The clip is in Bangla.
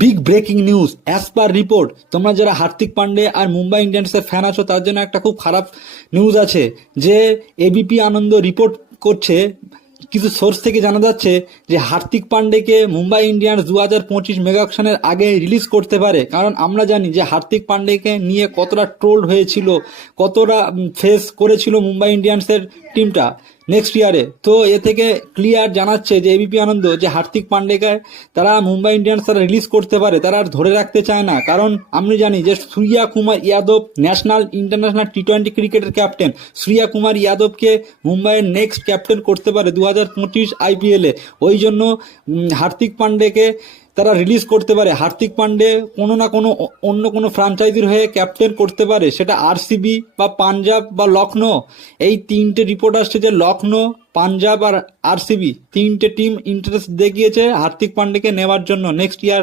Big breaking news as per report. তোমরা যারা হার্দিক পান্ডে আর মুম্বাই ইন্ডিয়ান্সের ফ্যান আছো তার জন্য একটা খুব খারাপ নিউজ আছে যে এবিপি আনন্দ রিপোর্ট করছে, কিছু সোর্স থেকে জানা যাচ্ছে যে হার্দিক পান্ডেকে মুম্বাই ইন্ডিয়ান্স 2025 মেগা অকশনের আগে রিলিজ করতে পারে। কারণ আমরা জানি যে হার্দিক পান্ডেকে নিয়ে কতটা ট্রোল হয়েছিল, কতটা ফেস করেছিল মুম্বাই ইন্ডিয়ান্সের টিমটা নেক্সট ইয়ারে। তো এ থেকে ক্লিয়ার জানাচ্ছে যে এবিপি আনন্দ যে হার্দিক পান্ডেকে তারা মুম্বাই ইন্ডিয়ান্স তারা রিলিজ করতে পারে, তারা আর ধরে রাখতে চায় না। কারণ আমি জানি যে সূর্যা কুমার যাদব ন্যাশনাল ইন্টারন্যাশনাল টি-20 ক্রিকেটের ক্যাপ্টেন, সূর্যা কুমার যাদবকে মুম্বাইয়ের নেক্সট ক্যাপ্টেন করতে পারে 2025 আইপিএলে। ওই জন্য হার্দিক পান্ডেকে তারা রিলিজ করতে পারে। হার্দিক পান্ডে কোনো না কোনো অন্য কোনো ফ্র্যাঞ্চাইজির হয়ে ক্যাপ্টেন করতে পারে, সেটা আরসিবি বা পাঞ্জাব বা লখনৌ। এই তিনটে রিপোর্ট আসছে যে লখনৌ, পাঞ্জাব আর আরসিবি তিনটে টিম ইন্টারেস্ট দেখিয়েছে হার্দিক পান্ডেকে নেওয়ার জন্য নেক্সট ইয়ার